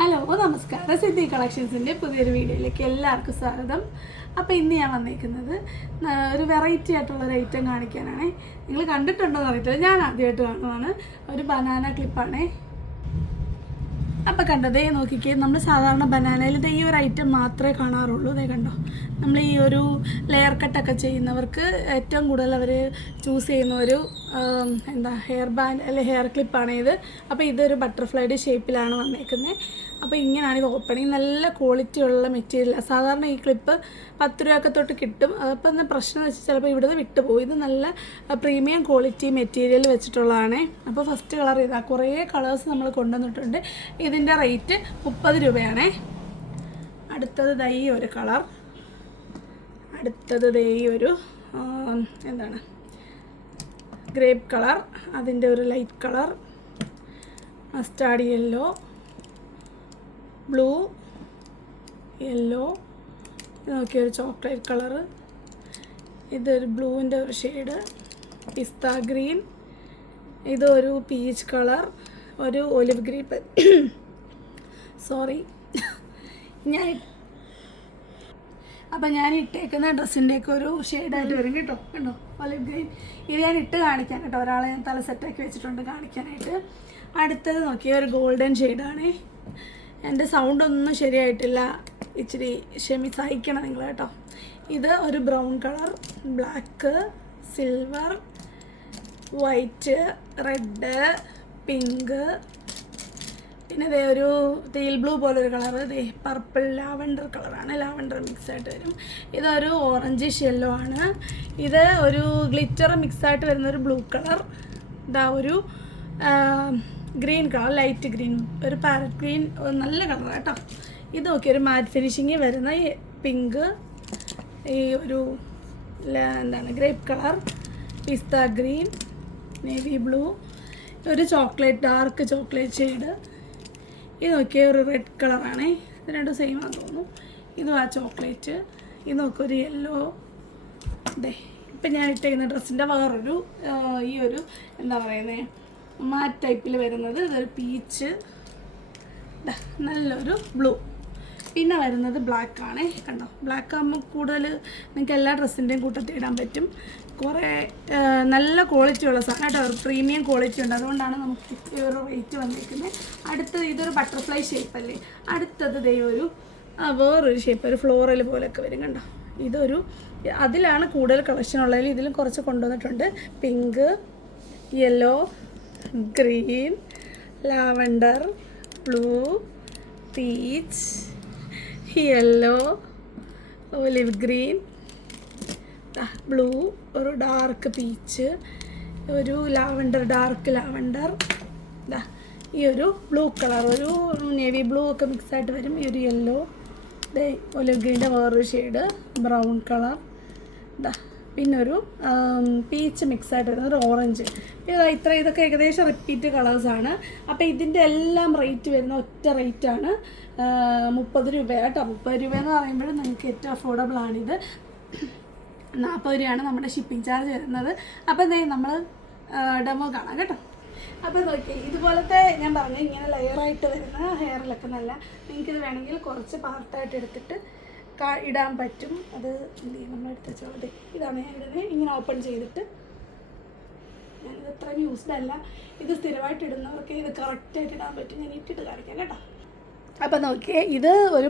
Hello നമസ്കാരം. സിദ്ധി കളക്ഷൻസിൻ്റെ പുതിയൊരു വീഡിയോയിലേക്ക് എല്ലാവർക്കും സ്വാഗതം. അപ്പോൾ ഇന്ന് ഞാൻ വന്നിരിക്കുന്നത് ഒരു വെറൈറ്റി ആയിട്ടുള്ളൊരു ഐറ്റം കാണിക്കാനാണ്. നിങ്ങൾ കണ്ടിട്ടുണ്ടോ എന്ന് അറിയത്തില്ല, ഞാൻ ആദ്യമായിട്ട് കാണുവാണ്. ഒരു ബനാന ക്ലിപ്പാണേ. അപ്പോൾ കണ്ടതേ നോക്കിക്കേ, നമ്മൾ സാധാരണ ബനാനയിൽ ഈ ഒരു ഐറ്റം മാത്രമേ കാണാറുള്ളൂ. ഇതേ കണ്ടോ, നമ്മൾ ഈ ഒരു ലെയർ കട്ടൊക്കെ ചെയ്യുന്നവർക്ക് ഏറ്റവും കൂടുതൽ അവർ ചൂസ് ചെയ്യുന്ന ഒരു ഹെയർ ബാൻഡ് അല്ലെ ഹെയർ ക്ലിപ്പാണ് ഇത്. അപ്പോൾ ഇതൊരു ബട്ടർഫ്ലൈയുടെ ഷേപ്പിലാണ് വന്നേക്കുന്നത്. അപ്പോൾ ഇങ്ങനെയാണ് ഇത് ഓപ്പണിങ്. നല്ല ക്വാളിറ്റി ഉള്ള മെറ്റീരിയലാണ്. സാധാരണ ഈ ക്ലിപ്പ് 10 രൂപയൊക്കെ തൊട്ട് കിട്ടും. അതപ്പോൾ എന്താ പ്രശ്നം എന്ന് വെച്ചാൽ ചിലപ്പോൾ ഇവിടുന്ന് വിട്ടുപോകും. ഇത് നല്ല പ്രീമിയം ക്വാളിറ്റി മെറ്റീരിയൽ വെച്ചിട്ടുള്ളതാണ്. അപ്പോൾ ഫസ്റ്റ് കളർ ഇതാ, കുറേ കളേഴ്സ് നമ്മൾ കൊണ്ടുവന്നിട്ടുണ്ട്. ഇതിൻ്റെ റേറ്റ് 30 രൂപയാണേ. അടുത്തത് ഈ ഒരു കളർ, അടുത്തത് ഈ ഒരു ഗ്രേപ്പ് കളർ, അതിൻ്റെ ഒരു light colour, mustard yellow, blue, yellow, നോക്കിയൊരു ചോക്ലേറ്റ് കളറ്, ഇതൊരു ബ്ലൂവിൻ്റെ ഒരു ഷെയ്ഡ്, പിസ്ത ഗ്രീൻ, ഇതൊരു പീച്ച് കളർ, ഒരു ഒലിവ് ഗ്രീൻ അപ്പം ഞാൻ ഇട്ടേക്കുന്ന ഡ്രസ്സിൻ്റെയൊക്കെ ഒരു ഷെയ്ഡായിട്ട് വരും കേട്ടോ. കണ്ടോ, ഒലിവ് ഗ്രീൻ. ഇത് ഞാൻ ഇട്ട് കാണിക്കാൻ കേട്ടോ, ഒരാളെ ഞാൻ തല സെറ്റാക്കി വെച്ചിട്ടുണ്ട് കാണിക്കാനായിട്ട്. അടുത്തത് നോക്കിയ ഒരു ഗോൾഡൻ ഷെയ്ഡാണേ. എൻ്റെ സൗണ്ടൊന്നും ശരിയായിട്ടില്ല, ഇച്ചിരി സഹിക്കണം നിങ്ങൾ കേട്ടോ. ഇത് ഒരു brown colour, black, silver, white, red, pink, പിന്നെ ഇതേ ഒരു തേൽ ബ്ലൂ പോലൊരു കളറ്, ഇതേ പർപ്പിൾ ലാവൻഡർ കളറാണ്, ലാവൻഡർ മിക്സായിട്ട് വരും. ഇതൊരു ഓറഞ്ചിഷ് യെല്ലോ ആണ്. ഇത് ഒരു ഗ്ലിറ്റർ മിക്സായിട്ട് വരുന്നൊരു ബ്ലൂ കളർ, ഇതാ ഒരു ഗ്രീൻ കളർ, ലൈറ്റ് ഗ്രീൻ, ഒരു പാരറ്റ് ഗ്രീൻ, നല്ല കളറാണ് കേട്ടോ. ഇത് നോക്കി ഒരു മാറ്റ് ഫിനിഷിങ് വരുന്ന പിങ്ക്, ഈ ഒരു ഗ്രേപ്പ് കളർ, പിസ്ത ഗ്രീൻ, നേവി ബ്ലൂ, ഒരു ചോക്ലേറ്റ്, ഡാർക്ക് ചോക്ലേറ്റ് ഷെയ്ഡ്. ഇത് നോക്കിയ ഒരു റെഡ് കളറാണേ. ഇത് രണ്ടും സെയിം ആണെന്ന് തോന്നുന്നു. ഇതും ആ ചോക്ലേറ്റ്. ഇത് നോക്കൊരു യെല്ലോ. അതെ, ഇപ്പം ഞാൻ ഇട്ടേക്കുന്ന ഡ്രസ്സിൻ്റെ വേറൊരു ഈ ഒരു മാറ്റ് ടൈപ്പിൽ വരുന്നത്, ഇതൊരു പീച്ച്, നല്ലൊരു ബ്ലൂ. പിന്നെ വരുന്നത് ബ്ലാക്ക് ആണ്. കണ്ടോ, ബ്ലാക്ക് ആകുമ്പോൾ കൂടുതൽ നിങ്ങൾക്ക് എല്ലാ ഡ്രസ്സിൻ്റെയും കൂട്ടത്തിൽ ഇടാൻ പറ്റും. കുറേ നല്ല ക്വാളിറ്റി ഉള്ള സാധനം കേട്ടോ, ഒരു പ്രീമിയം ക്വാളിറ്റി ഉണ്ട്. അതുകൊണ്ടാണ് നമുക്ക് ഈ ഒരു റേറ്റ് വന്നിരിക്കുന്നത്. അടുത്തത് ഇതൊരു ബട്ടർഫ്ലൈ ഷേപ്പല്ലേ. അടുത്തത് ഒരു വേറൊരു ഷേപ്പ്, ഒരു ഫ്ലോറൽ പോലെയൊക്കെ വരും. കണ്ടോ, ഇതൊരു അതിലാണ് കൂടുതൽ കളക്ഷൻ ഉള്ളതിൽ. ഇതിലും കുറച്ച് കൊണ്ടുവന്നിട്ടുണ്ട്. Pink, yellow, green, lavender, blue, peach, yellow, olive green, blue, ഒരു ഡാർക്ക് പീച്ച്, ഒരു ലാവൻഡർ, ഡാർക്ക് ലാവൻഡർ, ഈ ഒരു ബ്ലൂ കളർ, ഒരു നേവി ബ്ലൂ ഒക്കെ മിക്സായിട്ട് വരും. ഈ ഒരു യെല്ലോ, ഒലിവ് ഗ്രീൻ്റെ വേറൊരു ഷെയ്ഡ്, ബ്രൗൺ കളർ, പിന്നെ ഒരു പീച്ച് മിക്സായിട്ട് വരുന്ന ഒരു ഓറഞ്ച്. ഇതൊക്കെ ഏകദേശം റിപ്പീറ്റ് കളേഴ്സാണ്. അപ്പോൾ ഇതിൻ്റെ എല്ലാം റേറ്റ് വരുന്ന ഒറ്റ റേറ്റാണ് 30 രൂപ കേട്ടോ. 30 രൂപയെന്ന് പറയുമ്പോൾ നിങ്ങൾക്ക് ഏറ്റവും അഫോർഡബിൾ ആണിത്. 40 രൂപയാണ് നമ്മുടെ ഷിപ്പിംഗ് ചാർജ് വരുന്നത്. അപ്പോൾ നമ്മൾ ഡെമോ കാണാം കേട്ടോ. അപ്പോൾ നോക്കി, ഇതുപോലത്തെ ഞാൻ പറഞ്ഞു ഇങ്ങനെ ലെയറായിട്ട് വരുന്ന ഹെയറിലൊക്കെ നല്ല, നിങ്ങൾക്കിത് വേണമെങ്കിൽ കുറച്ച് പാർട്ടായിട്ട് എടുത്തിട്ട് ഇടാൻ പറ്റും. അത് നമ്മൾ എടുത്ത് വെച്ചോളൂ. ഇതാണ് ഞാൻ ഇടുന്നത്. ഇങ്ങനെ ഓപ്പൺ ചെയ്തിട്ട്, ഞാനിത് അത്രയും യൂസ്ഡ് അല്ല, ഇത് സ്ഥിരമായിട്ട് ഇടുന്നവർക്ക് ഇത് കറക്റ്റായിട്ട് ഇടാൻ പറ്റും. ഞാൻ ഇട്ടിട്ട് കാണിക്കാം കേട്ടോ. അപ്പോൾ നോക്കിയേ, ഇത് ഒരു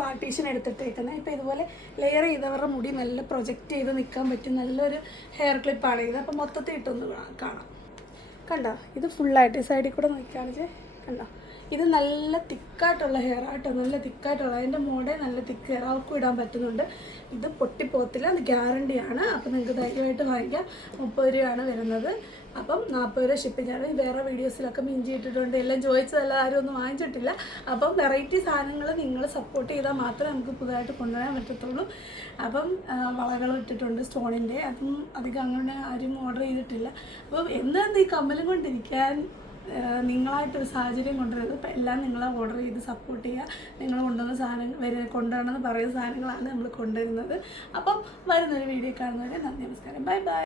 പാർട്ടീഷൻ എടുത്തിട്ടേക്കുന്നത്. ഇപ്പോൾ ഇതുപോലെ ലെയർ ചെയ്തവരുടെ മുടി നല്ല പ്രൊജക്റ്റ് ചെയ്ത് നിൽക്കാൻ പറ്റും നല്ലൊരു ഹെയർ ക്ലിപ്പാണ് ഇത്. അപ്പോൾ മൊത്തത്തിൽ ഇട്ടൊന്ന് കാണാം. കണ്ടോ, ഇത് ഫുള്ളായിട്ട് ഈ സൈഡിൽ കൂടെ നോക്കിയാണിച്ചേ. കണ്ടോ, ഇത് നല്ല തിക്കായിട്ടുള്ള ഹെയർ ആട്ടോ, നല്ല തിക്കായിട്ടുള്ള. അതിൻ്റെ മോഡേ നല്ല തിക്ക് ഹെയർ ആർക്കും ഇടാൻ പറ്റുന്നുണ്ട്. ഇത് പൊട്ടിപ്പോകത്തില്ല, അത് ഗ്യാരണ്ടിയാണ്. അപ്പോൾ നിങ്ങൾക്ക് ധൈര്യമായിട്ട് വാങ്ങിക്കാം. 30 രൂപയാണ് വരുന്നത്. അപ്പം 40 രൂപ ഷിപ്പിംഗ് ചാർജ്. വേറെ വീഡിയോസിലൊക്കെ മിഞ്ചി ഇട്ടിട്ടുണ്ട്, എല്ലാം ചോദിച്ചതല്ല, ആരും ഒന്നും വാങ്ങിച്ചിട്ടില്ല. അപ്പം വെറൈറ്റി സാധനങ്ങൾ നിങ്ങൾ സപ്പോർട്ട് ചെയ്താൽ മാത്രമേ നമുക്ക് പുതുതായിട്ട് കൊണ്ടുവരാൻ പറ്റത്തുള്ളൂ. അപ്പം വളകൾ ഇട്ടിട്ടുണ്ട് സ്റ്റോണിൻ്റെ, അതും അധികം അങ്ങനെ ആരും ഓർഡർ ചെയ്തിട്ടില്ല. അപ്പം ഈ കമ്മലും കൊണ്ടിരിക്കാൻ നിങ്ങളായിട്ടൊരു സാഹചര്യം കൊണ്ടുവരുന്നത്. ഇപ്പം എല്ലാം നിങ്ങൾ ഓർഡർ ചെയ്ത് സപ്പോർട്ട് ചെയ്യുക. നിങ്ങൾ കൊണ്ടുവന്ന കൊണ്ടുവരണമെന്ന് പറയുന്ന സാധനങ്ങളാണ് നമ്മൾ കൊണ്ടുവരുന്നത്. അപ്പം വരുന്നൊരു വീഡിയോ കാണുന്നവരെ നന്ദി, നമസ്കാരം, ബൈ ബൈ.